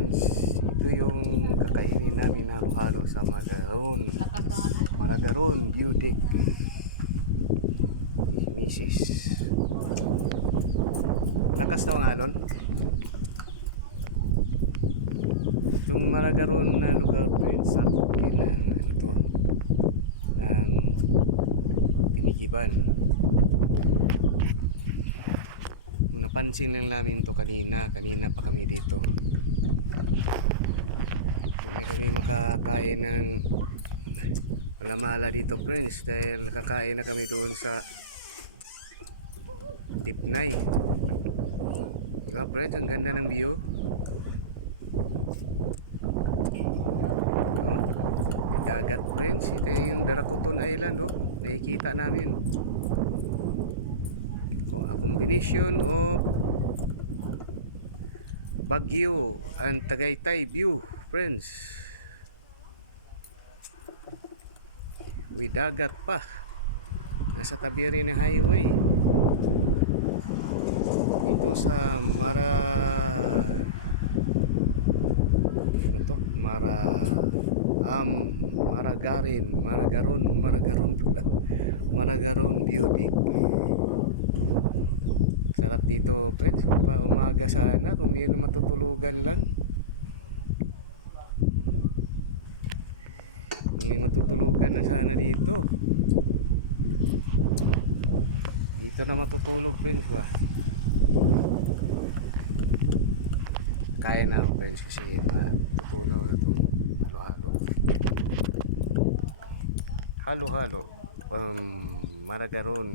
friends, ito yung kakainin namin halo-halo sa Maragaron. Maragaron, Budik. Misis. Lakas na mga alon. Itong Maragaron na lugar friends sa Tukilan ito ng Tinigiban. Napansin lang namin ito kanina pa kami dito. Kami makakain ng palamala dito friends dahil kakain na kami doon sa Tipnay. Diba friends, ang ganda ng view. Dagat friends, ito yung Darakuton Island nakikita namin. A combination of Baguio and Tagaytay view friends. May dagat pa. Nasa tabi rin ng highway. Ito sa Maragaron Budik. Sarap dito friends, umaga sana kung may matutulugan lang. May matutulugan na sana dito. Dito na matutulog friends ba? Kaya na friends kasi matutulog na ito. Halo-halo. Maragaron